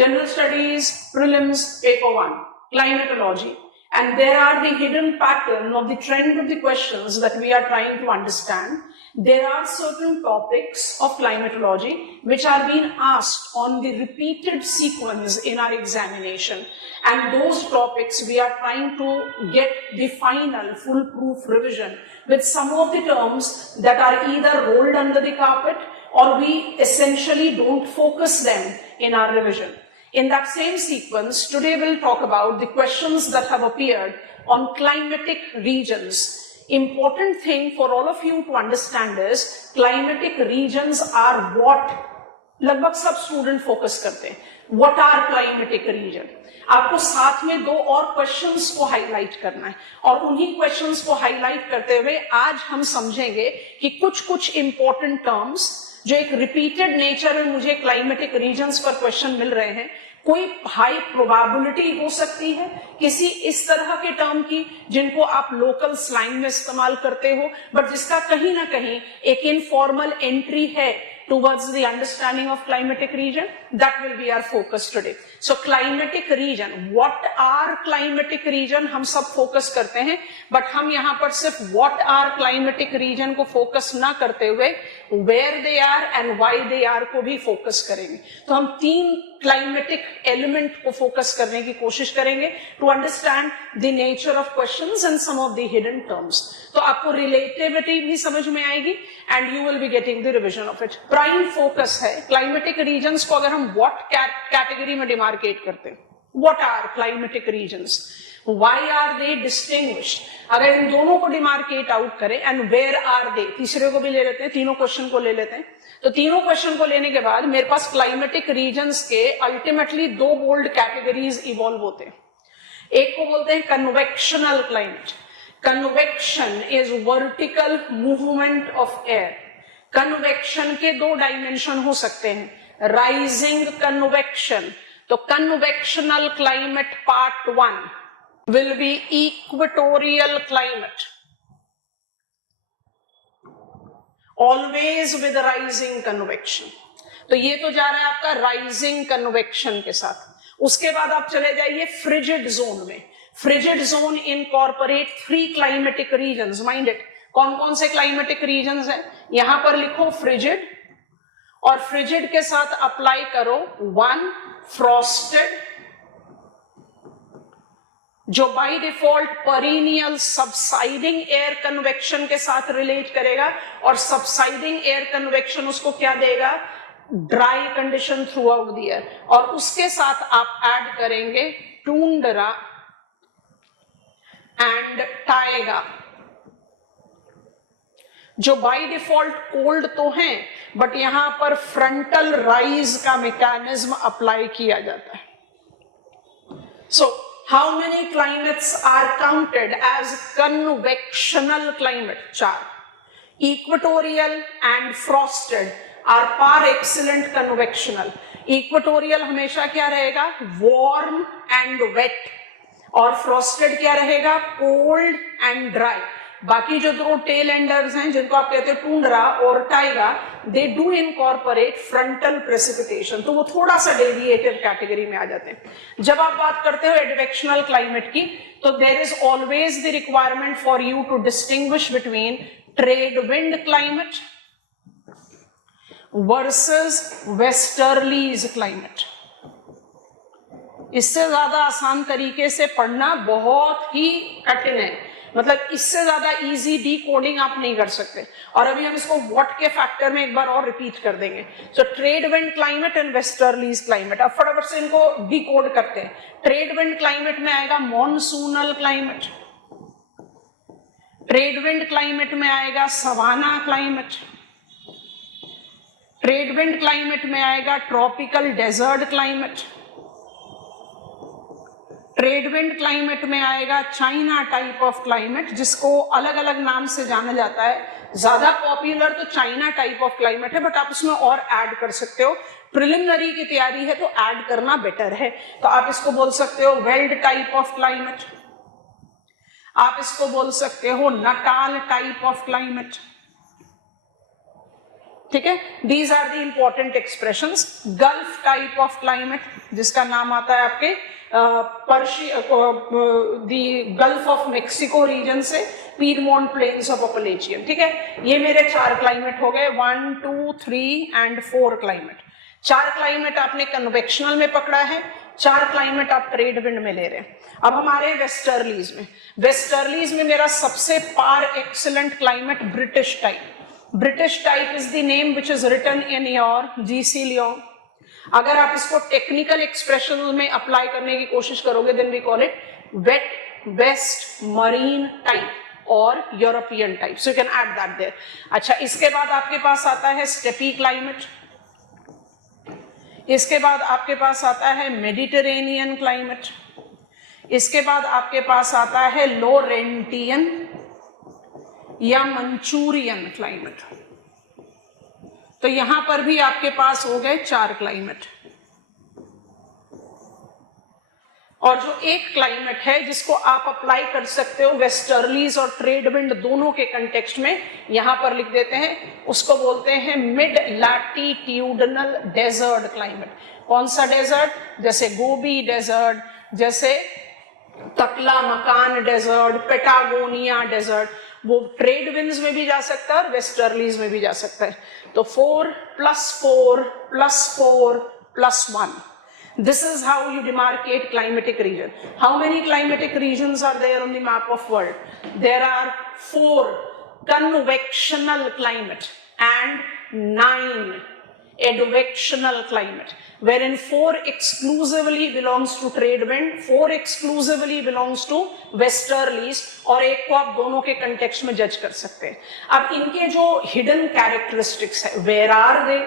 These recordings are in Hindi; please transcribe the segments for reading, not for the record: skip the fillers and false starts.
General Studies, Prelims, Paper 1, Climatology. And there are the hidden pattern of the trend of the questions that we are trying to understand. There are certain topics of climatology which are being asked on the repeated sequence in our examination. And those topics we are trying to get the final foolproof revision with some of the terms that are either rolled under the carpet or we essentially don't focus them in our revision. In that same sequence, today we'll talk about the questions that have appeared on climatic regions. Important thing for all of you to understand is climatic regions are what लगभग सब स्टूडेंट फोकस करते हैं. What are climatic region? आपको साथ में दो और क्वेश्चंस को हाईलाइट करना है और उन्हीं क्वेश्चंस को हाईलाइट करते हुए आज हम समझेंगे कि कुछ इंपॉर्टेंट टर्म्स जो एक रिपीटेड नेचर में मुझे क्लाइमेटिक रीजन्स पर क्वेश्चन मिल रहे हैं, कोई हाई प्रोबेबिलिटी हो सकती है किसी इस तरह के टर्म की जिनको आप लोकल स्लैंग में इस्तेमाल करते हो, बट जिसका कहीं ना कहीं एक इनफॉर्मल एंट्री है towards the understanding of climatic region. That will be our focus today. So climatic region, what are climatic region हम सब focus करते हैं, but हम यहाँ पर सिर्फ what are climatic region को focus ना करते हुए where they are and why they are को भी focus करेंगे. तो हम तीन climatic element को focus करने की कोशिश करेंगे to understand the nature of questions and some of the hidden terms. तो आपको relativity भी समझ में आएगी and you will be getting the revision of it. Prime focus है क्लाइमेटिक रीजन्स को अगर हम व्हाट कैटेगरी में डिमार्केट करते हैं, what are climatic regions, why are they distinguished, अगर इन दोनों को डिमार्केट आउट करें एंड वेयर आर दे, तीसरे को भी ले लेते हैं, तीनों क्वेश्चन को ले लेते हैं. तो तीनों क्वेश्चन को लेने के बाद मेरे पास क्लाइमेटिक रीजन्स के अल्टीमेटली दो बोल्ड कैटेगरीज इवॉल्व होते हैं. एक को बोलते हैं convectional climate. Convection is vertical movement of air. Convection के दो डायमेंशन हो सकते हैं, राइजिंग कन्वेक्शन. तो convectional climate part 1 will be equatorial climate, always with rising convection. तो ये तो जा रहा है आपका राइजिंग कन्वेक्शन के साथ. उसके बाद आप चले जाइए फ्रिजिड जोन में. Frigid zone incorporate 3 climatic regions. Mind it, कौन कौन से क्लाइमेटिक रीजन्स हैं यहां पर लिखो फ्रिजिड, और फ्रिजिड के साथ अप्लाई करो 1 फ्रॉस्टेड जो by default perennial subsiding air convection के साथ रिलेट करेगा, और सबसाइडिंग एयर कन्वेक्शन उसको क्या देगा, dry condition throughout the year. और उसके साथ आप ऐड करेंगे टूंड्रा एंड टाइगा जो बाय डिफॉल्ट कोल्ड तो हैं, बट यहां पर फ्रंटल राइज का मैकेनिज्म अप्लाई किया जाता है. So how many climates are counted as convectional climate? 4. Equatorial and frosted are par excellent convectional. Equatorial हमेशा क्या रहेगा, वार्म एंड वेट, और फ्रॉस्टेड क्या रहेगा, कोल्ड एंड ड्राई. बाकी जो दो टेल एंडर्स हैं जिनको आप कहते हैं टूंड्रा और Tyga, they do incorporate frontal precipitation, तो वो थोड़ा सा डेविएटिव कैटेगरी में आ जाते हैं. जब आप बात करते हो एडवेक्शनल क्लाइमेट की, तो there is always the requirement for you to distinguish between trade wind climate versus westerlies climate. इससे ज्यादा आसान तरीके से पढ़ना बहुत ही कठिन है, मतलब इससे ज्यादा इजी डी कोडिंग आप नहीं कर सकते. और अभी हम इसको व्हाट के फैक्टर में एक बार और रिपीट कर देंगे. So trade wind climate and westerlies climate. अब फटाफट से इनको डी कोड करते हैं. ट्रेड विंड क्लाइमेट में आएगा monsoonal climate, trade wind climate में आएगा savanna climate, trade wind climate में आएगा tropical desert climate, trade wind climate में आएगा चाइना टाइप ऑफ क्लाइमेट, जिसको अलग अलग नाम से जाना जाता है. ज्यादा पॉपुलर तो चाइना टाइप ऑफ क्लाइमेट है, बट आप उसमें और ऐड कर सकते हो. प्रिलिमिनरी की तैयारी है तो ऐड करना बेटर है. तो आप इसको बोल सकते हो वेल्ड टाइप ऑफ क्लाइमेट, आप इसको बोल सकते हो नटाल टाइप ऑफ क्लाइमेट, ठीक है, these are the important expressions. Gulf type of climate, जिसका नाम आता है आपके गल्फ ऑफ मेक्सिको रीजन से पीडमोंट प्लेन्स ऑफ अपलेचियन। ठीक है, ये मेरे 4 क्लाइमेट हो गए, 1 2 3 एंड 4 क्लाइमेट। 4 क्लाइमेट आपने कन्वेक्शनल में पकड़ा है, 4 क्लाइमेट आप ट्रेड विंड में ले रहे हैं। अब हमारे वेस्टर्लीज में, वेस्टर्लीज में मेरा सबसे पार excellent climate British type. British type is the name which is written in your GC Leong. अगर आप इसको टेक्निकल एक्सप्रेशन में अप्लाई करने की कोशिश करोगे, then we call it wet west marine type और European type, so you can add that there. अच्छा, इसके बाद आपके पास आता है स्टेपी क्लाइमेट, इसके बाद आपके पास आता है मेडिटेरेनियन क्लाइमेट, इसके बाद आपके पास आता है लोरेंटियन या मंचूरियन क्लाइमेट। तो यहां पर भी आपके पास हो गए 4 क्लाइमेट। और जो एक क्लाइमेट है जिसको आप अप्लाई कर सकते हो वेस्टर्लीज और ट्रेड विंड दोनों के कंटेक्स्ट में, यहां पर लिख देते हैं, उसको बोलते हैं मिड लैटिट्यूडनल डेजर्ट क्लाइमेट। कौन सा डेजर्ट? जैसे गोबी डेजर्ट, जैसे तकला मकान डेजर्ट, पेटागोनिया डेजर्ट। वो ट्रेड विंड्स में भी जा सकता है और वेस्टर्लीज में भी जा सकता है। तो 4 + 4 + 4 + 1, this is how you demarcate climatic region. How many climatic regions are there on the map of world? There are 4 convectional climate and 9 advectional climate, wherein 4 exclusively belongs to trade wind, 4 exclusively belongs to westerlies, और एक को आप दोनों के कंटेक्स्ट में जज कर सकते हैं। अब इनके जो हिडन कैरेक्टरिस्टिक्स है, where are they,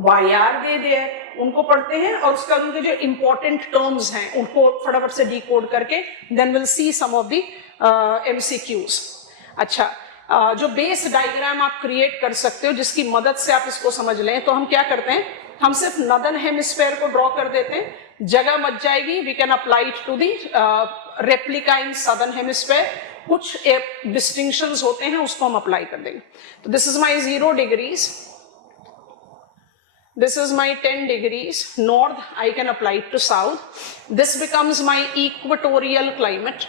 why are they there, उनको पढ़ते हैं और उसका उनके जो इंपॉर्टेंट टर्म्स हैं उनको फटाफट से डिकोड करके then will see some of the MCQs। अच्छा, जो बेस डायग्राम आप क्रिएट कर सकते हो जिसकी मदद से आप इसको समझ लें, तो हम क्या करते हैं, हम सिर्फ नदर्न हेमिस्फेयर को ड्रॉ कर देते हैं, जगह बच जाएगी, we can apply it to the replica in southern hemisphere. कुछ डिस्टिंक्शंस होते हैं उसको हम अप्लाई कर देंगे। तो this is my 0 degrees, this is my 10 degrees north, I can apply it to south, this becomes my equatorial climate।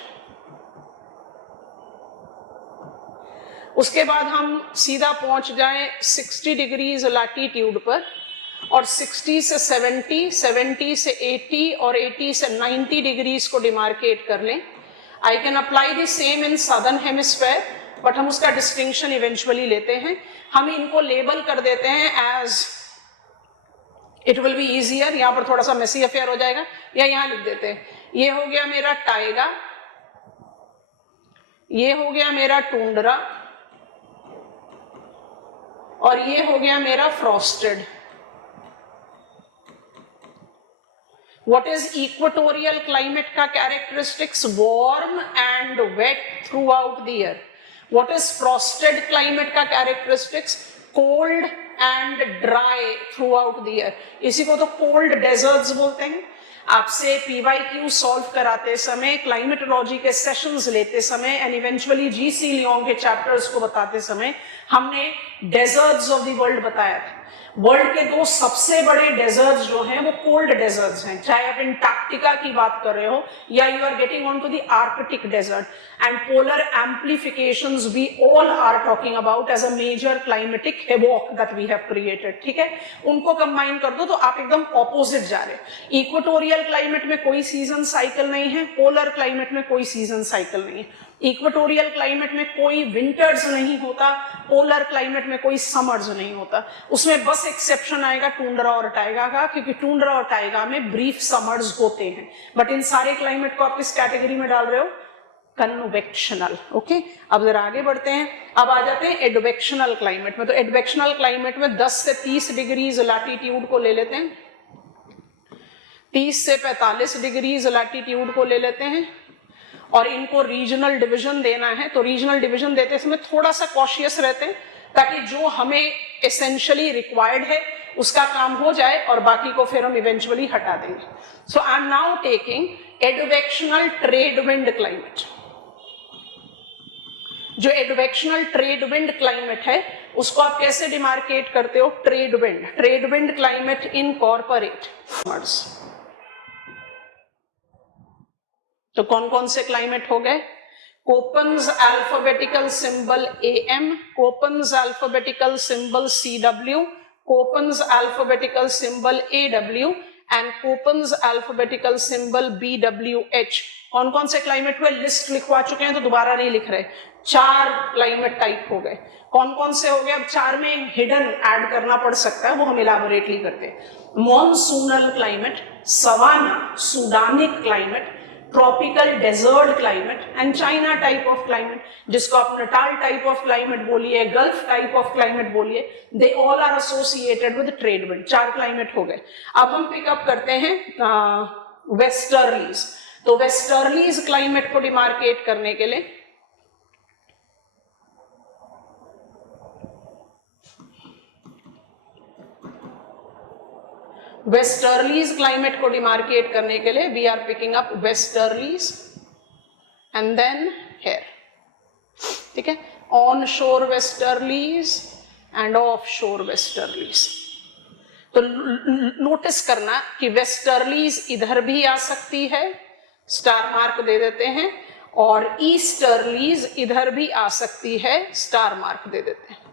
उसके बाद हम सीधा पहुंच जाएं 60 डिग्रीज लैटिट्यूड पर और 60 से 70, 70 से 80 और 80 से 90 डिग्रीज को डिमार्केट कर लें। I can apply the same in southern hemisphere, but हम उसका डिस्टिंक्शन इवेंचुअली लेते हैं। हम इनको लेबल कर देते हैं as, it will be easier, यहां पर थोड़ा सा मेसी अफेयर हो जाएगा, या यहां लिख देते हैं, ये हो गया मेरा टाइगा, ये हो गया मेरा टुंड्रा, और ये हो गया मेरा frosted. What is equatorial climate का characteristics? Warm and wet throughout the year. What is frosted climate का characteristics? Cold and dry throughout the year. इसी को तो कोल्ड डेजर्ट्स बोलते हैं। आपसे PYQ सॉल्व कराते समय, क्लाइमेटोलॉजी के सेशंस लेते समय एंड इवेंचुअली GC लियोन के चैप्टर्स को बताते समय हमने डेजर्ट्स ऑफ द वर्ल्ड बताया था। वर्ल्ड के 2 सबसे बड़े डेजर्ट्स जो हैं वो कोल्ड डेजर्ट्स हैं, चाहे आप एंटार्क्टिका की बात कर रहे हो या you are getting on to the Arctic desert, and polar amplifications we all are talking about as a major climatic havoc that we have created. ठीक है, उनको कंबाइन कर दो तो आप एकदम ऑपोजिट जा रहे हो। इक्वेटोरियल क्लाइमेट में कोई सीजन साइकिल नहीं है, पोलर क्लाइमेट में कोई सीजन साइकिल नहीं है। इक्वेटोरियल क्लाइमेट में कोई विंटर्स नहीं होता, पोलर क्लाइमेट में कोई समर्स नहीं होता। उसमें बस एक्सेप्शन आएगा टुंड्रा और टाइगा का, क्योंकि टुंड्रा और टाइगा में ब्रीफ समर्स होते हैं। बट इन सारे क्लाइमेट को आप किस कैटेगरी में डाल रहे हो? कन्वेक्शनल। ओके, अब जरा आगे बढ़ते हैं। अब आ जाते हैं एडवेक्शनल क्लाइमेट में। तो एडवेक्शनल क्लाइमेट में 10 से 30 डिग्रीज लैटिट्यूड को ले लेते हैं, 30 से 45 डिग्रीज लैटिट्यूड को ले लेते हैं, और इनको रीजनल डिवीजन देना है। तो रीजनल डिवीजन देते समय थोड़ा सा कॉशियस रहते हैं ताकि जो हमें एसेंशियली रिक्वायर्ड है उसका काम हो जाए और बाकी को फिर हम इवेंचुअली हटा देंगे। So I am now taking advectional trade wind climate. जो एडवेक्शनल ट्रेड विंड क्लाइमेट है उसको आप कैसे डिमार्केट करते हो? Trade wind climate in corporate. तो कौन कौन से क्लाइमेट हो गए? Koppen's alphabetical symbol AM, Koppen's alphabetical symbol CW, Koppen's alphabetical symbol AW and Koppen's alphabetical symbol BWH। कौन कौन से क्लाइमेट हुए? लिस्ट लिखवा चुके हैं तो दोबारा नहीं लिख रहे। 4 क्लाइमेट टाइप हो गए। कौन कौन से हो गए? अब 4 में हिडन ऐड करना पड़ सकता है, वो हम इलाबोरेटली करते हैं। Monsoonal climate, savanna Sudanic climate, tropical desert climate and China type of climate, जिसको आप नटाल टाइप ऑफ क्लाइमेट बोलिए, गल्फ टाइप ऑफ क्लाइमेट बोलिए, they all are associated with trade wind. 4 climate हो गए। अब हम पिकअप करते हैं वेस्टर्लीज। तो वेस्टर्लीज क्लाइमेट को डिमार्केट करने के लिए वेस्टर्लीज क्लाइमेट को डिमार्केट करने के लिए we are picking up westerlies and then here. ठीक है, ऑन शोर westerlies and offshore westerlies. तो नोटिस करना कि वेस्टर्लीज इधर भी आ सकती है, स्टार मार्क दे देते हैं, और ईस्टर्लीज इधर भी आ सकती है, स्टार मार्क दे देते हैं।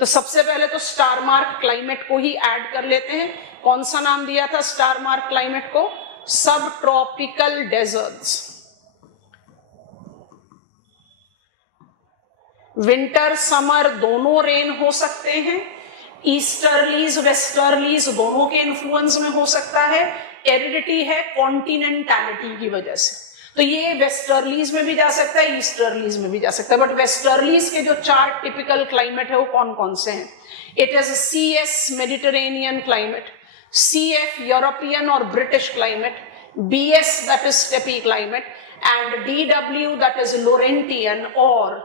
तो सबसे पहले तो स्टार मार्क क्लाइमेट को ही ऐड कर लेते हैं। कौन सा नाम दिया था स्टार मार्क क्लाइमेट को? सब ट्रॉपिकल डेजर्ट्स। विंटर समर दोनों रेन हो सकते हैं, ईस्टर्लीज वेस्टर्लीज दोनों के इन्फ्लुएंस में हो सकता है। एरिडिटी है कॉन्टिनेंटैलिटी की वजह से, तो ये वेस्टर्लीज में भी जा सकता है, ईस्टर्लीज में भी जा सकता है। बट वेस्टर्लीज के जो 4 टिपिकल क्लाइमेट है वो कौन कौन से हैं? It is CS Mediterranean climate, CF European और British climate, BS that is steppe climate, and DW that is Laurentian और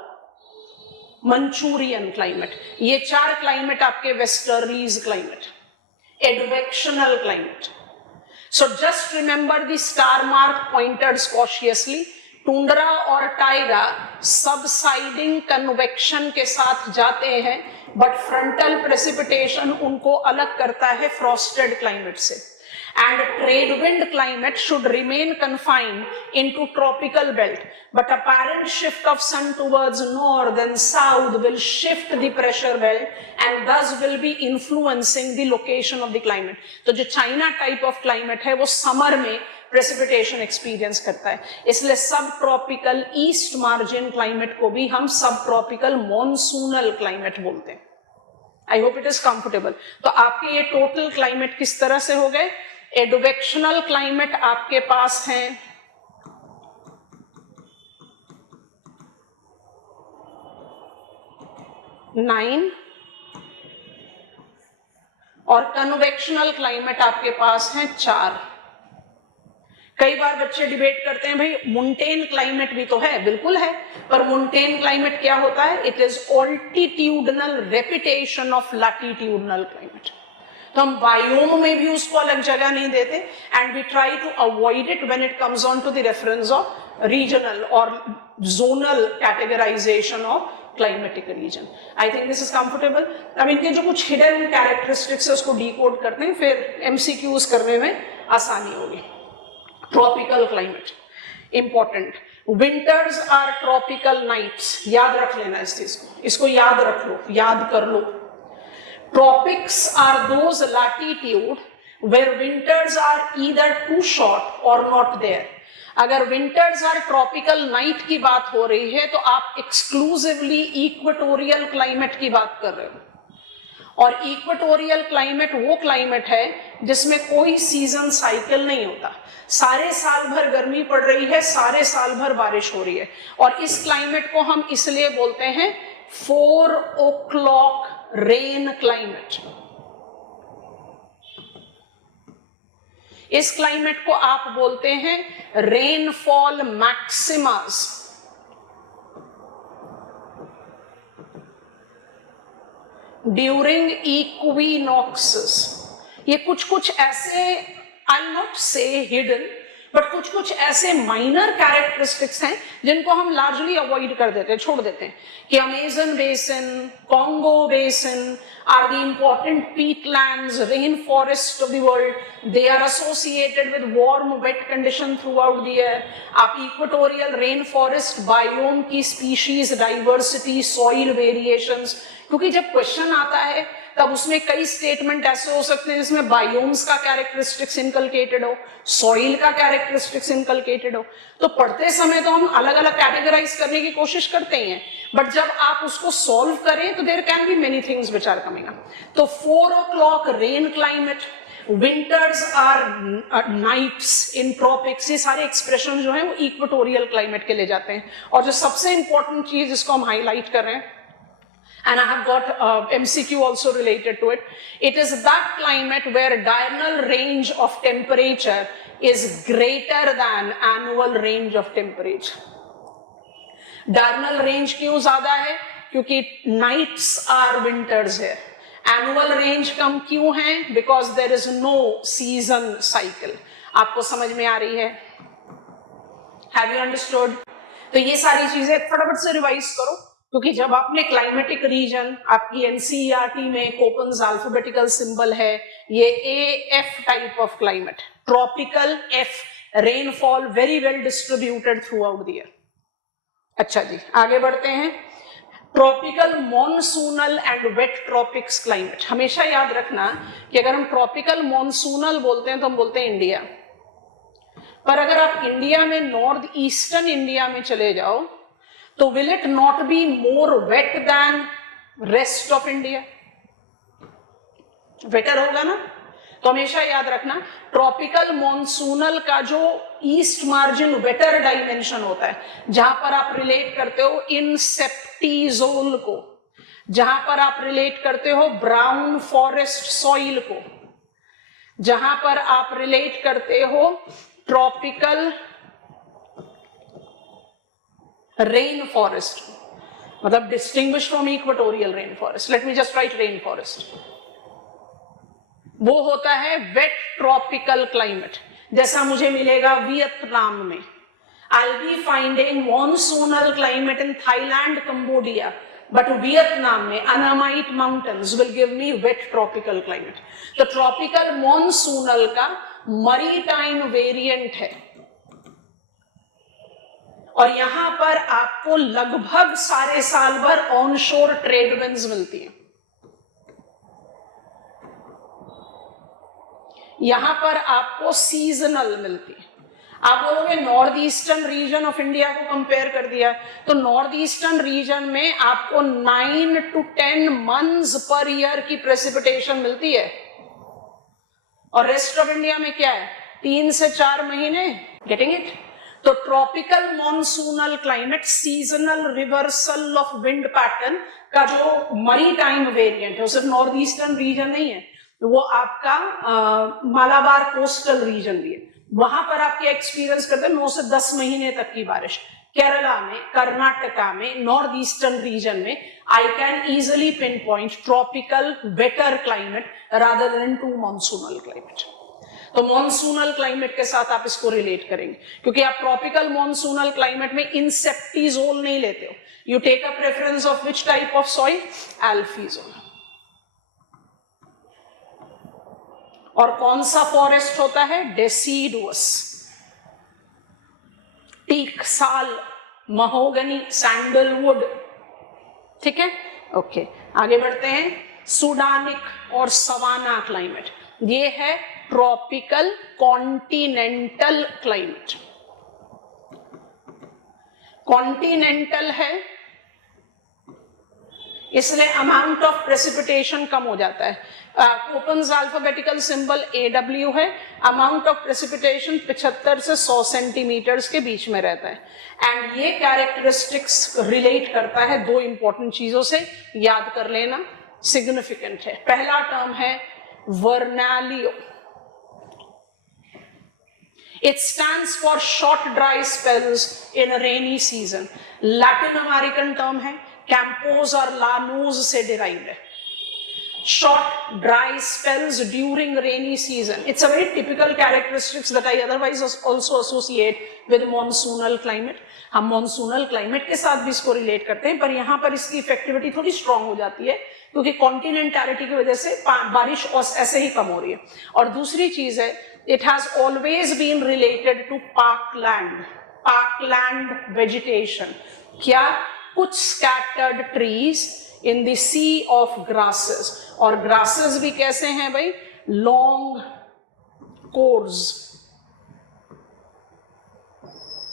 मंचूरियन क्लाइमेट। ये 4 क्लाइमेट आपके westerlies climate. Advectional climate, so just remember the star mark pointers cautiously. Tundra और टाइगा सबसाइडिंग कन्वेक्शन के साथ जाते हैं, बट फ्रंटल प्रेसिपिटेशन उनको अलग करता है फ्रॉस्टेड क्लाइमेट से। And trade wind climate should remain confined into tropical belt, but apparent shift of sun towards north and south will shift the pressure belt and thus will be influencing the location of the climate. तो जो चाइना टाइप ऑफ क्लाइमेट है वो समर में प्रेसिपिटेशन एक्सपीरियंस करता है, इसलिए सब ट्रॉपिकल ईस्ट मार्जिन क्लाइमेट को भी हम सब ट्रॉपिकल मॉनसूनल क्लाइमेट बोलते हैं। I hope it is comfortable. तो आपके ये टोटल क्लाइमेट किस तरह से हो गए? एडवेक्शनल क्लाइमेट आपके पास हैं 9 और कन्वेक्शनल क्लाइमेट आपके पास हैं 4। कई बार बच्चे डिबेट करते हैं भाई मुंटेन क्लाइमेट भी तो है, बिल्कुल है, पर मुंटेन क्लाइमेट क्या होता है? It is altitudinal repetition of latitudinal climate. तो हम बायोम में भी उसको अलग जगह नहीं देते, and we try to avoid it when it comes on to the reference of regional और zonal categorization of climatic region. I think this is comfortable. अब इनके जो कुछ हिडन कैरेक्टरिस्टिक्स है उसको डिकोड करते हैं, फिर MCQs करने में आसानी होगी। Tropical climate important, winters are tropical nights, याद रख लेना इस चीज को, इसको याद रख लो, याद कर लो। Tropics are those latitude where winters are either too short or not there. अगर winters are tropical night की बात हो रही है तो आप exclusively equatorial climate की बात कर रहे हो, और इक्वेटोरियल क्लाइमेट वो क्लाइमेट है जिसमें कोई सीजन साइकिल नहीं होता, सारे साल भर गर्मी पड़ रही है, सारे साल भर बारिश हो रही है, और इस क्लाइमेट को हम इसलिए बोलते हैं 4 o'clock रेन क्लाइमेट। इस क्लाइमेट को आप बोलते हैं रेनफॉल मैक्सिमस। ड्यूरिंग इक्विनॉक्सेस, ये कुछ कुछ ऐसे, आई नॉट से हिडन, बट कुछ कुछ ऐसे माइनर कैरेक्टरिस्टिक्स हैं जिनको हम लार्जली अवॉइड कर देते हैं, छोड़ देते हैं, कि Amazon basin, Congo basin are the important peatlands, rainforest of the world. They are associated with warm, wet condition throughout the year. आप equatorial rainforest biome की species diversity, soil variations, क्योंकि जब क्वेश्चन आता है तब उसमें कई स्टेटमेंट ऐसे हो सकते हैं जिसमें बायोम्स का कैरेक्टरिस्टिक्स इनकलकेटेड हो, सॉइल का कैरेक्टरिस्टिक्स इनकलकेटेड हो. तो पढ़ते समय तो हम अलग अलग कैटेगराइज करने की कोशिश करते ही हैं, बट जब आप उसको सॉल्व करें तो there can be many things which are coming up. तो 4 o'clock rain climate, winters are nights in tropics, ये सारे एक्सप्रेशन जो है वो इक्वेटोरियल क्लाइमेट के ले जाते हैं. और जो सबसे इंपॉर्टेंट चीज जिसको हम हाईलाइट कर रहे हैं, and I have got MCQ also related to it, it is that climate where diurnal range of temperature is greater than annual range of temperature. Diurnal range क्यों ज्यादा है? क्योंकि nights are winters है. Annual range कम क्यों है? Because there is no season cycle. आपको समझ में आ रही है? Have you understood? तो ये सारी चीजें फटाफट से रिवाइज करो, क्योंकि जब आपने क्लाइमेटिक रीजन, आपकी एनसीईआरटी में कोपन्स अल्फाबेटिकल सिंबल है, ये AF type of climate, tropical F, rainfall very well distributed throughout the year. अच्छा जी, आगे बढ़ते हैं. Tropical monsoonal and wet tropics climate. हमेशा याद रखना कि अगर हम ट्रॉपिकल मॉनसूनल बोलते हैं तो हम बोलते हैं इंडिया, पर अगर आप इंडिया में नॉर्थ ईस्टर्न इंडिया में चले जाओ तो will it not be more wet than rest of India? Waiter होगा ना. तो हमेशा याद रखना ट्रॉपिकल मॉनसूनल का जो ईस्ट मार्जिन वेटर डायमेंशन होता है, जहां पर आप रिलेट करते हो इन सेप्टीजोल को, जहां पर आप रिलेट करते हो ब्राउन फॉरेस्ट सॉइल को, जहां पर आप रिलेट करते हो ट्रॉपिकल रेन फॉरेस्ट, मतलब distinguish from equatorial rain forest. Let me just right rain forest. वो होता है वेट ट्रॉपिकल क्लाइमेट. जैसा मुझे मिलेगा वियतनाम में, I be finding monsoonal climate in Thailand, Cambodia, but Vietnam में Annamite mountains will give me wet tropical climate. तो ट्रॉपिकल मॉनसूनल का मरीटाइम वेरिएंट है, और यहां पर आपको लगभग सारे साल भर ऑनशोर ट्रेड विंड्स मिलती हैं. यहां पर आपको सीजनल मिलती है. आप बोलोगे north eastern reason of India को कंपेयर कर दिया, तो नॉर्थ ईस्टर्न रीजन में आपको 9 to 10 मंथ्स पर ईयर की प्रेसिपिटेशन मिलती है, और रेस्ट ऑफ इंडिया में क्या है, 3 से 4 महीने. Getting it? तो tropical monsoonal climate seasonal reversal of wind pattern का जो मरीटाइम वेरिएंट है, वो सिर्फ नॉर्थ ईस्टर्न रीजन नहीं है, वो आपका मालाबार कोस्टल रीजन भी है. वहां पर आप क्या एक्सपीरियंस करते हैं, 9 से 10 महीने तक की बारिश. केरला में, कर्नाटका में, नॉर्थ ईस्टर्न रीजन में I can easily pinpoint tropical wetter climate rather than to monsoonal climate. तो मॉनसूनल क्लाइमेट के साथ आप इसको रिलेट करेंगे, क्योंकि आप ट्रॉपिकल मॉनसूनल क्लाइमेट में इंसेप्टीजोल नहीं लेते हो. You take a preference of which type of soil, alfisol. और कौन सा फॉरेस्ट होता है, deciduous. Teak, sal, mahogany, sandalwood. ठीक है, ओके. आगे बढ़ते हैं. सुडानिक और सवाना क्लाइमेट, ये है ट्रॉपिकल कॉन्टिनेंटल क्लाइमेट. कॉन्टिनेंटल है इसलिए अमाउंट ऑफ प्रेसिपिटेशन कम हो जाता है. कोपन्स अल्फाबेटिकल सिंबल AW है. अमाउंट ऑफ प्रेसिपिटेशन 75 से 100 सेंटीमीटर्स के बीच में रहता है. एंड ये कैरेक्टरिस्टिक्स रिलेट करता है 2 इंपॉर्टेंट चीजों से, याद कर लेना, सिग्निफिकेंट है. पहला टर्म है वर्नालियो. It stands for short dry spells in a rainy season. Latin American term है, कैंपोज और लानूज से डिराइव्ड है. short dry spells during rainy season. It's a very typical characteristics that I otherwise also associate with monsoonal climate. हम monsoonal climate के साथ भी इसको relate करते हैं, पर यहाँ पर इसकी effectivity थोड़ी strong हो जाती है क्योंकि continentality की वजह से बारिश ऐसे ही कम हो रही है. और दूसरी चीज है, it has always been related to parkland vegetation. क्या? कुछ scattered trees in the sea of grasses. और grasses भी कैसे हैं भाई? long cones,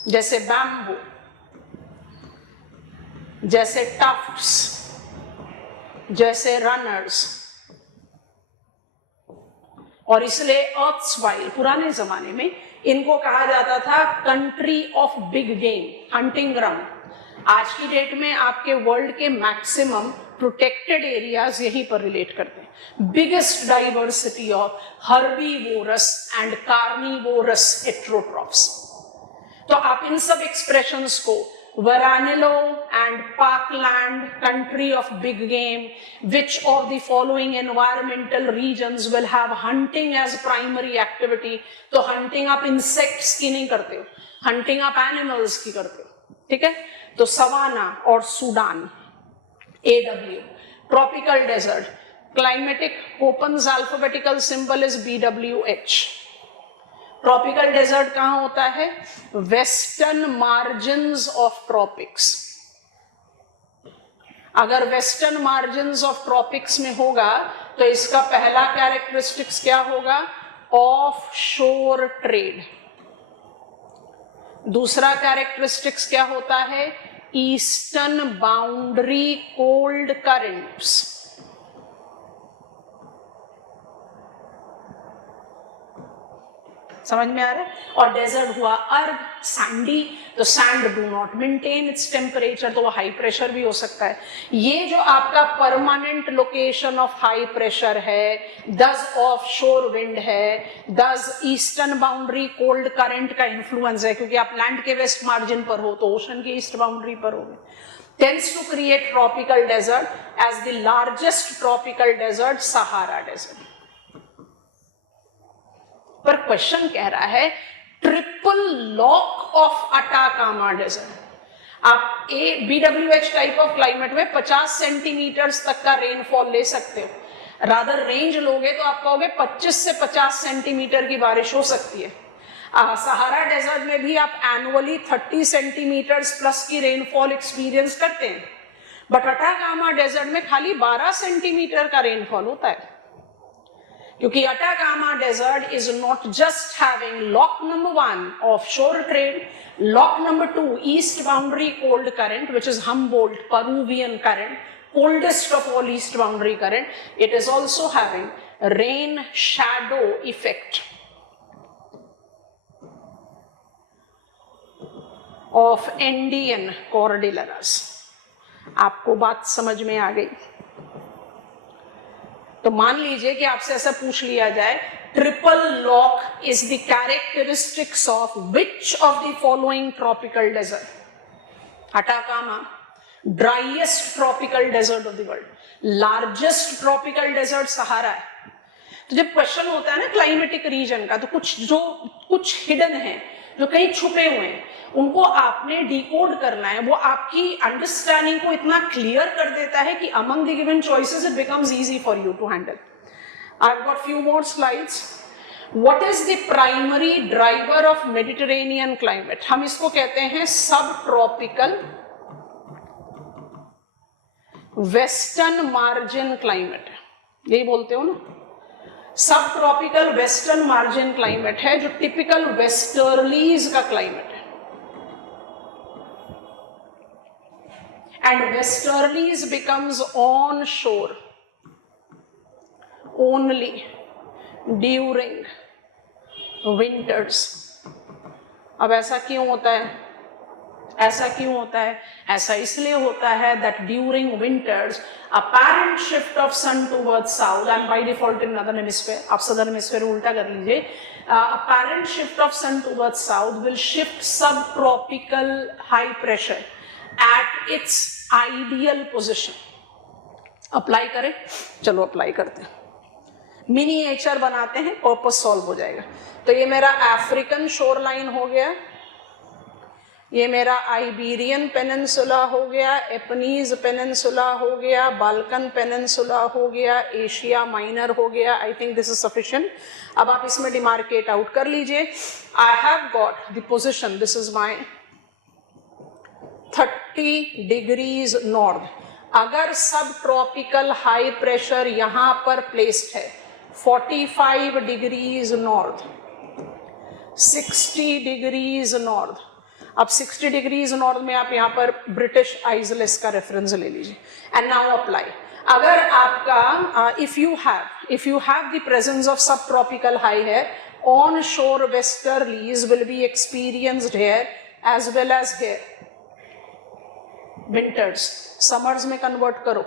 जैसे बैम्बू, जैसे टफ्ट्स, जैसे रनर्स. और इसलिए अर्त्सवाइल पुराने जमाने में इनको कहा जाता था country of big game, hunting ground. आज की डेट में आपके वर्ल्ड के मैक्सिमम प्रोटेक्टेड एरियाज यहीं पर रिलेट करते हैं. Biggest diversity of herbivorous and carnivorous heterotrophs. तो आप इन सब एक्सप्रेशंस को Varanillo and parkland, country of big game, which of the following environmental regions will have hunting as primary activity? तो hunting आप insects की नहीं करते हो, hunting आप animals की करते हो. ठीक है, तो सवाना और Sudan. AW. Tropical desert, climatic Köppen's alphabetical symbol is BWH. Tropical desert कहां होता है? Western margins of tropics. अगर वेस्टर्न मार्जिन्स ऑफ ट्रॉपिक्स में होगा तो इसका पहला कैरेक्टरिस्टिक्स क्या होगा? ऑफ शोर ट्रेड. दूसरा कैरेक्टरिस्टिक्स क्या होता है? Eastern boundary cold currents. समझ में आ रहा है? और डेजर्ट हुआ अर्ग, सैंडी, तो sand do not maintain its temperature, तो वो हाई प्रेशर भी हो सकता है. ये जो आपका permanent location of high pressure है, दस ऑफ शोर विंड है, दस ईस्टर्न बाउंड्री कोल्ड करंट का इन्फ्लुएंस है क्योंकि आप लैंड के वेस्ट मार्जिन पर हो तो ओशन के ईस्ट बाउंड्री पर हो. Tends to create tropical desert as the largest tropical desert Sahara desert. पर क्वेश्चन कह रहा है triple lock of Atacama desert. आप BWH टाइप ऑफ क्लाइमेट में 50 सेंटीमीटर्स तक का रेनफॉल ले सकते हो. रादर रेंज लोगे तो आप कहोगे 25 से 50 सेंटीमीटर की बारिश हो सकती है. सहारा डेजर्ट में भी आप एनुअली 30 सेंटीमीटर्स प्लस की रेनफॉल एक्सपीरियंस करते हैं, बट अटाकामा डेजर्ट में खाली 12 सेंटीमीटर का रेनफॉल होता है क्योंकि Atacama desert is not just having lock number 1 offshore trade, lock number 2 east boundary cold current which is Humboldt Peruvian current, coldest of all east boundary current. It is also having rain shadow effect of Andean Cordilleras. आपको बात समझ में आ गई? तो मान लीजिए कि आपसे ऐसा पूछ लिया जाए triple lock is the characteristics of which of the following tropical desert? Atacama, driest tropical desert of the world, largest tropical desert Sahara है. तो जब क्वेश्चन होता है ना क्लाइमेटिक रीजन का, तो कुछ हिडन है, जो कहीं छुपे हुए हैं, उनको आपने डिकोड करना है. वो आपकी अंडरस्टैंडिंग को इतना क्लियर कर देता है कि among the given choices it becomes easy for you to handle. I have got few more slides. What is the primary driver of Mediterranean climate? हम इसको कहते हैं सब ट्रॉपिकल वेस्टर्न मार्जिन क्लाइमेट. यही बोलते हो ना, सब ट्रॉपिकल वेस्टर्न मार्जिन क्लाइमेट है जो टिपिकल वेस्टर्लीज का क्लाइमेट है. And westerlies becomes on shore only during winters. अब ऐसा क्यों होता है? ऐसा क्यों होता है? ऐसा इसलिए होता है that during winters apparent shift of sun towards south and by default in northern hemisphere, आप southern hemisphere उल्टा कर लीजिए, apparent shift of sun towards south will shift subtropical high pressure at its ideal position. Apply करें, चलो अप्लाई करते हैं, मिनिएचर बनाते हैं, पर्पस सॉल्व हो जाएगा। तो ये मेरा अफ्रीकन शोर लाइन हो गया, ये मेरा आइबेरियन पेनिनसुला हो गया, एपनीज पेनिनसुला हो गया, बाल्कन पेनिनसुला हो गया, एशिया माइनर हो गया। आई थिंक दिस इज सफिशिएंट। अब आप इसमें डिमार्केट आउट कर लीजिए। आई have got the position, this is my 30 degrees north. अगर सब ट्रॉपिकल हाई प्रेशर यहां पर प्लेस्ड है 45 डिग्रीज नॉर्थ, 60 डिग्रीज नॉर्थ, अब 60 डिग्रीज नॉर्थ में आप यहाँ पर ब्रिटिश आइसलेस का रेफरेंस ले लीजिए एंड नाउ अप्लाई। अगर आपका if you have the presence of subtropical high here, on शोर westerlies will be experienced here as well as here. Winters summers में कन्वर्ट करो।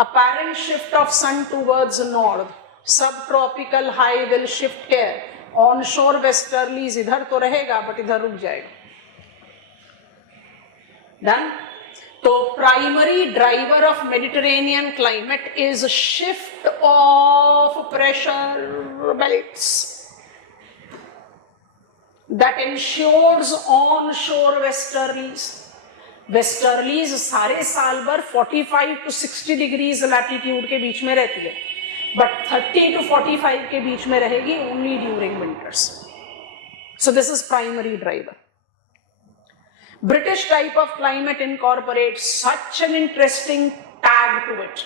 apparent shift of sun towards north, subtropical high will shift here, onshore westerlies इधर तो रहेगा बट इधर रुक जाएगा। डन। तो primary driver of Mediterranean climate is shift of pressure belts that ensures onshore westerlies। Westerlies सारे साल भर 45 to 60 डिग्रीज लैटिट्यूड के बीच में रहती है, बट 30 to 45 के बीच में रहेगी only during winters. So this is primary driver. British type of climate incorporate such an interesting tag to it,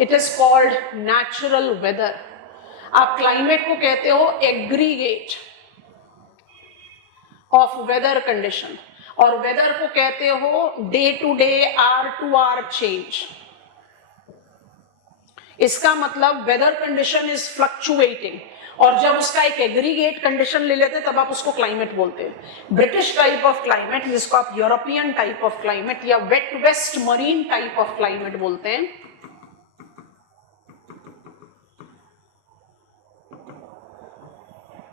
it is called natural weather. आप क्लाइमेट को कहते हो एग्रीगेट ऑफ वेदर कंडीशन, और वेदर को कहते हो day to day hour to hour change. इसका मतलब वेदर कंडीशन इज फ्लक्चुएटिंग, और जब उसका एक एग्रीगेट कंडीशन ले लेते तब आप उसको क्लाइमेट बोलते हैं। ब्रिटिश टाइप ऑफ क्लाइमेट, जिसको आप यूरोपियन टाइप ऑफ क्लाइमेट या wet west marine type of climate बोलते हैं,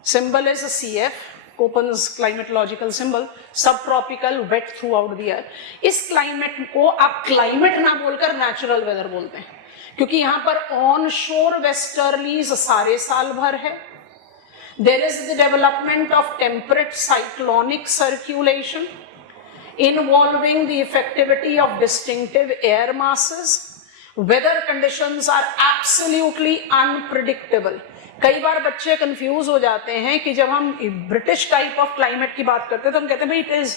symbol is CF, Koppen's climatological symbol, subtropical wet throughout the year. इस क्लाइमेट को आप क्लाइमेट ना बोलकर नेचुरल वेदर बोलते हैं, क्योंकि यहां पर ऑन शोर वेस्टर्लीज सारे साल भर है। There is the development of temperate cyclonic circulation involving the effectivity of distinctive air masses. Weather conditions are absolutely unpredictable. कई बार बच्चे कंफ्यूज हो जाते हैं कि जब हम ब्रिटिश टाइप ऑफ क्लाइमेट की बात करते हैं तो हम कहते हैं भाई इट इज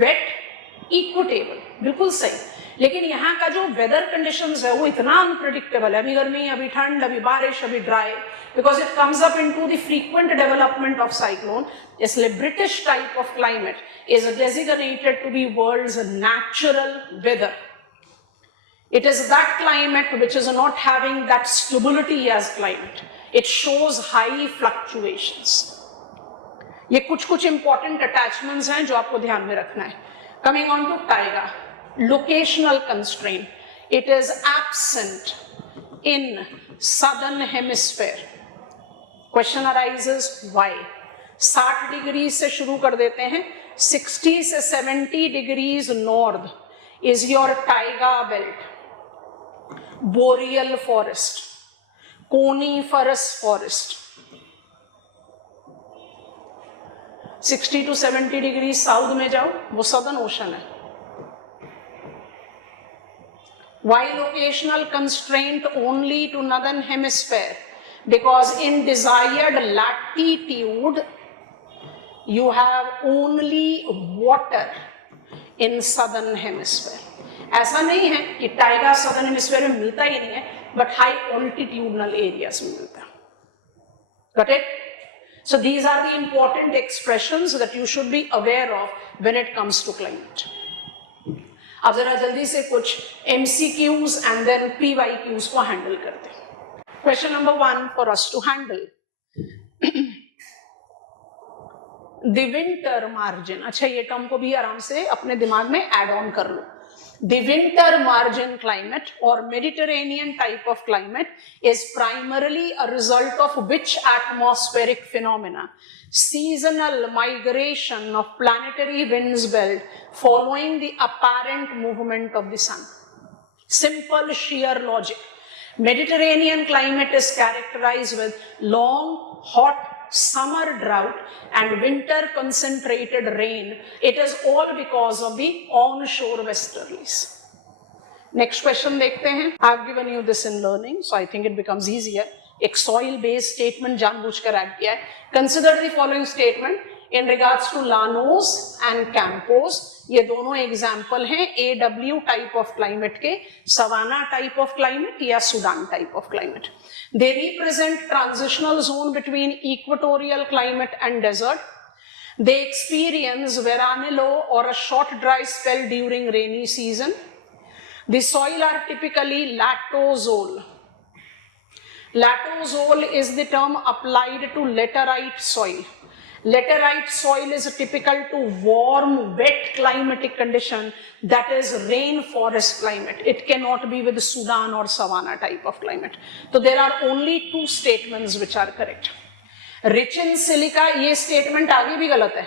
वेट इक्विटेबल, बिल्कुल सही, लेकिन यहाँ का जो वेदर कंडीशंस है वो इतना अनप्रिडिक्टेबल है, अभी गर्मी, अभी ठंड, अभी बारिश, अभी dry, because it comes up into the frequent development of cyclone. इसलिए British type of climate is designated to be world's natural weather. It is that climate which is not having that stability as climate. It shows high fluctuations. ये कुछ important attachments हैं जो आपको ध्यान में रखना है। Coming on to taiga, locational constraint. It is absent in southern hemisphere. Question arises why? 60 degree से शुरू कर देते हैं, 60 से 70 degrees north is your taiga belt. Boreal forest, coniferous forest. 60 to 70 degree south में जाओ, वो सदर्न ओशन है। Why locational constraint only to northern hemisphere? Because in desired latitude you have only water in southern hemisphere. ऐसा नहीं है कि टाइगा सदर्न हेमिस्फीयर में मिलता ही नहीं है, बट हाई ऑल्टीट्यूडनल एरियाज में मिलता है. Got it? So these are the important expressions that you should be aware of when it comes to climate. अब जरा जल्दी से कुछ MCQs and then PYQs को हैंडल करते हैं. Question number 1 for us to handle. The winter margin. अच्छा, ये टर्म को भी आराम से अपने दिमाग में एड ऑन कर लो. The winter margin climate or Mediterranean type of climate is primarily a result of which atmospheric phenomena? Seasonal migration of planetary winds belt following the apparent movement of the sun. Simple sheer logic. Mediterranean climate is characterized with long, hot summer drought and winter concentrated rain. It is all because of the onshore westerlies. Next question देखते हैं. I've given you this in learning, so I think it becomes easier. एक soil based statement जानबूझकर ऐड किया है. Consider the following statement in regards to Llanos and Campos. ये दोनों एग्जाम्पल हैं AW टाइप ऑफ क्लाइमेट के, सवाना टाइप ऑफ क्लाइमेट या Sudan type of climate. They represent transitional zone between equatorial climate and desert. They experience veranillo or a short dry spell during rainy season. The soil are typically latozole. Latozole is the term applied to laterite soil. Laterite soil is typical to warm, wet climatic condition, that is rainforest climate. It cannot be with Sudan or savanna type of climate. So there are only two statements which are correct. Rich in silica, ये statement आगे भी गलत है.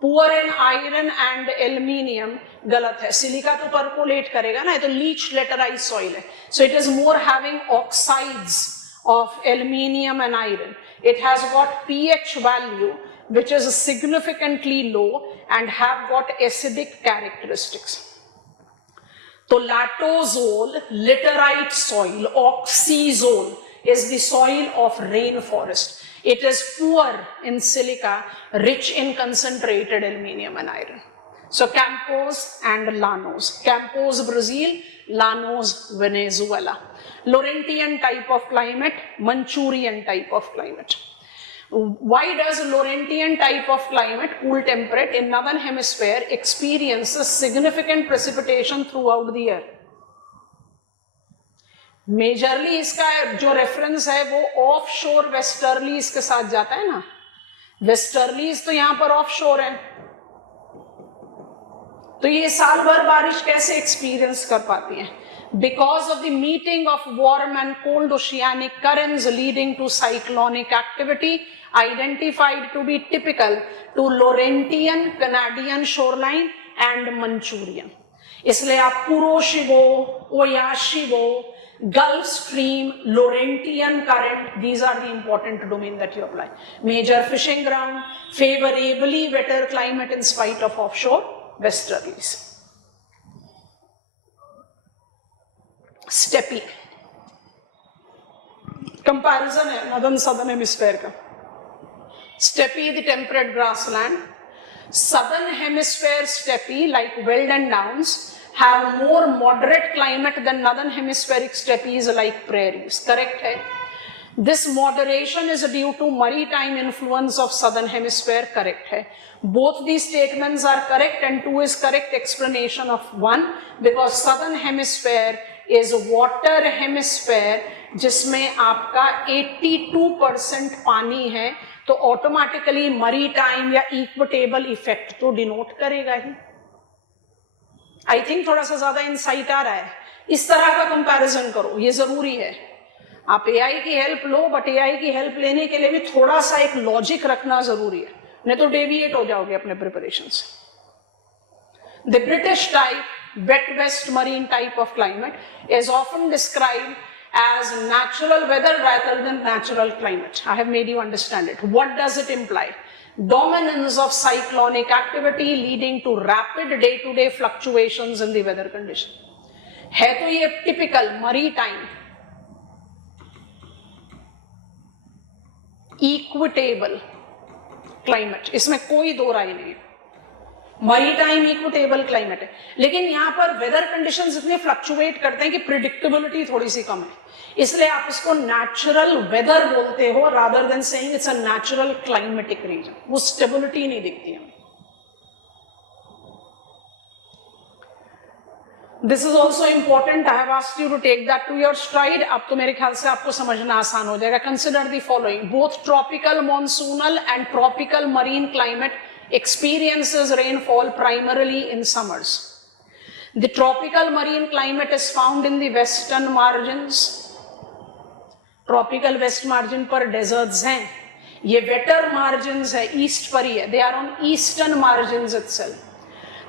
Poor in iron and aluminium, गलत है. Silica तो percolate करेगा ना, ये तो leach laterite soil है. So it is more having oxides of aluminium and iron. It has got pH value which is significantly low and have got acidic characteristics. So latozole, laterite soil, oxyzole is the soil of rainforest. It is poor in silica, rich in concentrated aluminium and iron. So Campos and Llanos. Campos Brazil, Llanos Venezuela. Laurentian type of climate, Manchurian type of climate. Why does Laurentian type of climate, cool temperate in northern hemisphere, experiences significant precipitation throughout the year? Majorly इसका जो reference है वो offshore westerlies के साथ जाता है ना. Westerlies तो यहाँ पर offshore है, तो ये साल भर बारिश कैसे experience कर पाती हैं? Because of the meeting of warm and cold oceanic currents leading to cyclonic activity identified to be typical to Laurentian, Canadian shoreline and Manchurian. इसलिए आप Kuroshio, Oyashio, Gulf Stream, Laurentian current, these are the important domain that you apply. Major fishing ground, favorably wetter climate in spite of offshore westerlies. Steppe. Comparison है northern southern hemisphere का. Steppe the temperate grassland. Southern hemisphere steppe like veld and downs have more moderate climate than northern hemispheric steppes like prairies. Correct है? This moderation is due to maritime influence of southern hemisphere. Correct है? Both these statements are correct and two is correct explanation of one, because southern hemisphere is water hemisphere जिसमें आपका 82% पानी है, तो ऑटोमेटिकली मरीटाइम या इक्वेटेबल इफेक्ट तो डिनोट करेगा ही. आई थिंक थोड़ा सा ज्यादा इंसाइट आ रहा है. इस तरह का कंपैरिजन करो, ये जरूरी है. आप एआई की हेल्प लो, बट एआई की हेल्प लेने के लिए भी थोड़ा सा एक लॉजिक रखना जरूरी है, नहीं तो डेविएट हो जाओगे अपने प्रिपरेशन से. The British type wet west marine type of climate is often described as natural weather rather than natural climate. I have made you understand it. What does it imply? Dominance of cyclonic activity leading to rapid day-to-day fluctuations in the weather condition. है तो ये typical maritime equitable climate, इसमें कोई दो राय नहीं है. मरीटाइम इक्वेटेबल क्लाइमेट है, लेकिन यहाँ पर वेदर कंडीशंस इतने फ्लक्चुएट करते हैं कि प्रिडिक्टेबिलिटी थोड़ी सी कम है, इसलिए आप इसको नेचुरल वेदर बोलते हो rather than saying it's a natural climatic region. वो स्टेबिलिटी नहीं दिखती है. This is also important. I have asked you to take that to your stride. अब तो मेरे ख्याल से आपको समझना आसान हो जाएगा. Consider the following. Both tropical monsoonal and tropical marine climate experiences rainfall primarily in summers. The tropical marine climate is found in the western margins. Tropical west margin पर deserts हैं. ये wetter margins है, east पर ही है. They are on eastern margins itself.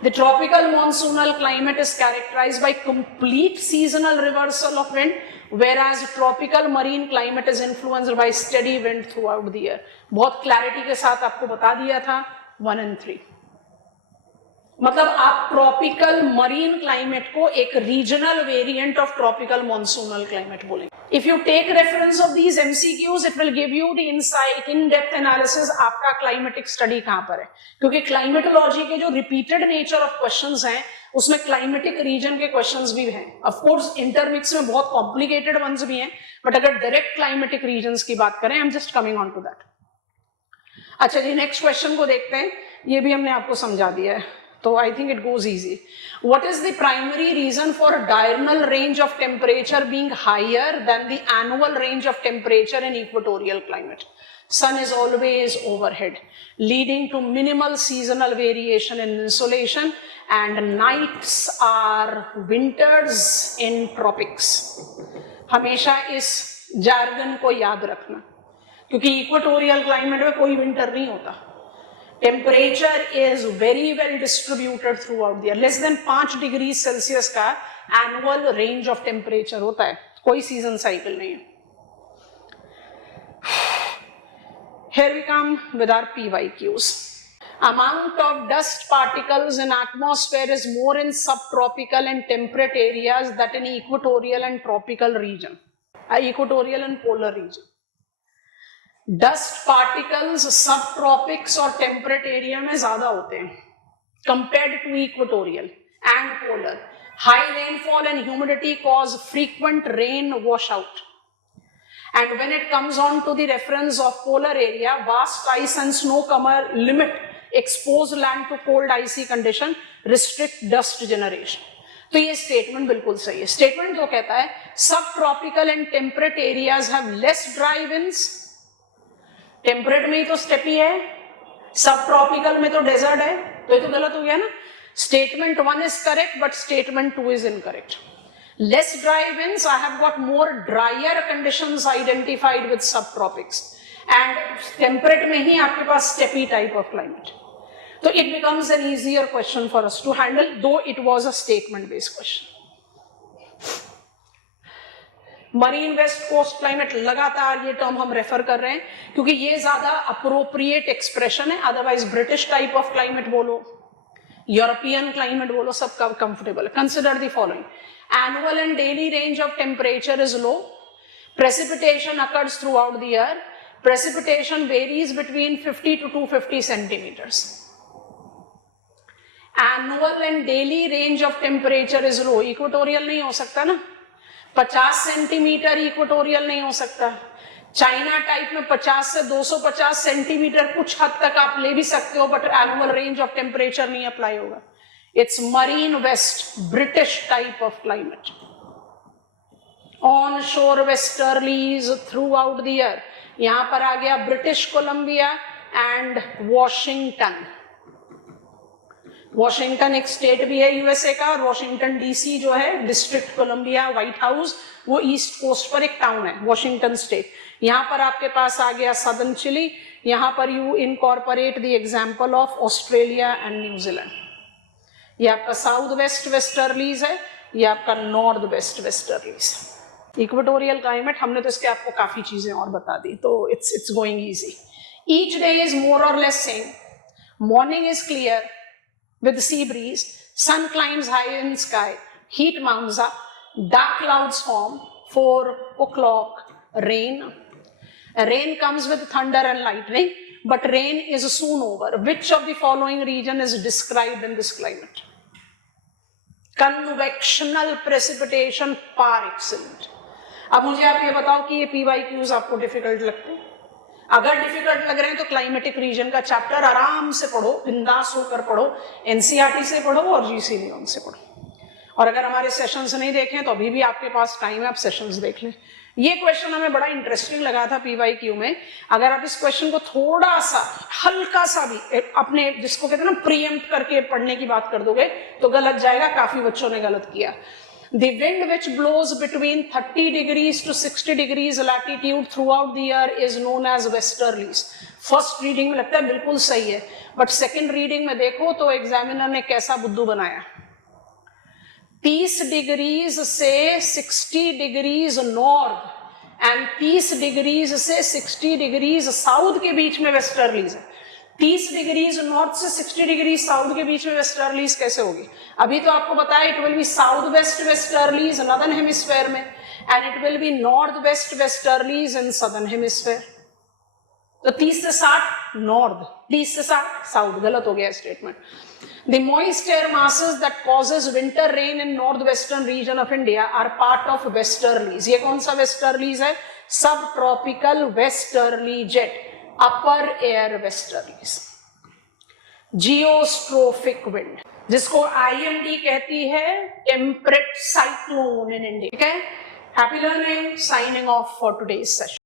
The tropical monsoonal climate is characterized by complete seasonal reversal of wind, whereas tropical marine climate is influenced by steady wind throughout the year. बहुत क्लैरिटी के साथ आपको बता दिया था 1 and 3. मतलब आप ट्रॉपिकल मरीन क्लाइमेट को एक regional variant of tropical monsoonal climate बोलेंगे. If you take reference of these MCQs it will give you the insight in depth analysis आपका क्लाइमेटिक स्टडी कहां पर है, क्योंकि क्लाइमेटोलॉजी के जो रिपीटेड नेचर ऑफ क्वेश्चंस हैं उसमें क्लाइमेटिक रीजन के क्वेश्चंस भी हैं. ऑफ कोर्स इंटरमिक्स में बहुत कॉम्प्लिकेटेड वंस भी हैं, बट अगर डायरेक्ट क्लाइमेटिक रीजंस की बात करें, I am just coming on to that. अच्छा जी, नेक्स्ट क्वेश्चन को देखते हैं. ये भी हमने आपको समझा दिया है, so I think it goes easy. What is the primary reason for diurnal range of temperature being higher than the annual range of temperature in equatorial climate? Sun is always overhead, leading to minimal seasonal variation in insolation, and nights are winters in tropics. हमेशा इस jargon को याद रखना, क्योंकि इक्वेटोरियल क्लाइमेट में कोई विंटर नहीं होता. Temperature is very well distributed throughout the year. Less than 5 degree Celsius का annual range of temperature होता है, कोई season cycle नहीं है. Here we come with our PYQs. Amount of dust particles in atmosphere is more in subtropical and temperate areas than in equatorial and tropical region. Equatorial and polar region. Dust particles सब ट्रॉपिक्स और टेम्परेट एरिया में ज्यादा होते हैं compared to equatorial and polar. High rainfall and humidity cause frequent rain wash out, and when it comes on to the reference of polar area, vast ice and snow cover limit expose land to cold icy condition, restrict dust generation. तो ये स्टेटमेंट बिल्कुल सही है. स्टेटमेंट जो कहता है सब tropical and temperate areas have less dry winds. Temperate में ही तो स्टेपी है, सब ट्रॉपिकल में तो डेजर्ट है, तो ये तो गलत हो गया ना. Statement 1 is correct but statement 2 is incorrect. Less dry winds, I have got more drier conditions identified with subtropics, and temperate में ही आपके पास स्टेपी टाइप ऑफ क्लाइमेट. तो it becomes an easier question for us to handle, though it was a statement based question. Marine west coast climate, लगातार ये टर्म हम रेफर कर रहे हैं क्योंकि ये ज्यादा अप्रोप्रिएट एक्सप्रेशन है. Otherwise British type of climate बोलो, यूरोपियन क्लाइमेट बोलो, सब comfortable. Consider the following. Annual and daily range of temperature is low. Precipitation occurs throughout the year. Precipitation varies between 50 to 250 centimetres. Annual and daily range of temperature is low. Equatorial नहीं हो सकता ना, 50 सेंटीमीटर इक्वेटोरियल नहीं हो सकता. चाइना टाइप में 50 से 250 सेंटीमीटर कुछ हद तक आप ले भी सकते हो, but annual range of temperature नहीं अप्लाई होगा. It's marine west, British type of climate. On शोर westerlies throughout the year. यहां पर आ गया British Columbia and Washington. Washington एक स्टेट भी है यूएसए का, और वॉशिंगटन डीसी जो है डिस्ट्रिक्ट कोलंबिया, व्हाइट हाउस, वो ईस्ट कोस्ट पर एक टाउन है, वॉशिंगटन स्टेट. यहां पर आपके पास आ गया सदर्न चिली. यहां पर you incorporate the example of Australia and New Zealand. ये आपका साउथ वेस्ट वेस्टर्लीज है, ये आपका north west westerlies. Equatorial climate हमने तो इसके आपको काफी चीजें और बता दी, तो it's going easy. Each day is more और less same. Morning is clear with sea breeze, sun climbs high in sky, heat mounts up, dark clouds form. 4 o'clock, rain. Rain comes with thunder and lightning, but rain is soon over. Which of the following region is described in this climate? Convectional precipitation par excellence. अब मुझे आप ये बताओ कि ये PYQs आपको डिफिकल्ट लगते हैं. अगर डिफिकल्ट लग रहे हैं तो क्लाइमेटिक रीजन का चैप्टर आराम से पढ़ो, बिंदास होकर पढ़ो, एनसीईआरटी से पढ़ो और जीसी लियोन से पढ़ो. और अगर हमारे सेशंस नहीं देखें तो अभी भी आपके पास टाइम है, आप सेशंस देख लें. ये क्वेश्चन हमें बड़ा इंटरेस्टिंग लगा था पीवाईक्यू में. अगर आप इस क्वेश्चन को थोड़ा सा हल्का सा भी अपने जिसको कहते हैं ना प्रीएम्प्ट करके पढ़ने की बात कर दोगे तो गलत जाएगा. काफी बच्चों ने गलत किया. The wind which blows between 30 degrees to 60 degrees latitude throughout the year is known as westerlies. First reading में लगता है बिल्कुल सही है, बट सेकेंड रीडिंग में देखो तो एग्जामिनर ने कैसा बुद्धू बनाया। 30 डिग्रीज से 60 डिग्रीज नॉर्थ एंड 30 डिग्रीज से 60 डिग्रीज साउथ के बीच में वेस्टर्लीज है। 30 डिग्रीज नॉर्थ से 60 डिग्री साउथ के बीच में वेस्टर्लीज कैसे होगी? अभी तो आपको बताया it will be south west westerlies northern hemisphere में and it will be north west westerlies in southern hemisphere. तो 30 से 60 नॉर्थ, 30 से 60 साउथ, गलत हो गया statement. The moist air masses that causes winter rain in northwestern region of India are part of westerlies. ये कौन सा westerlies है? Subtropical westerly jet, upper air westerlies. Geostrophic wind, जिसको IMD कहती है temperate cyclone in India. ठीक है? Happy learning. Signing off for today's session.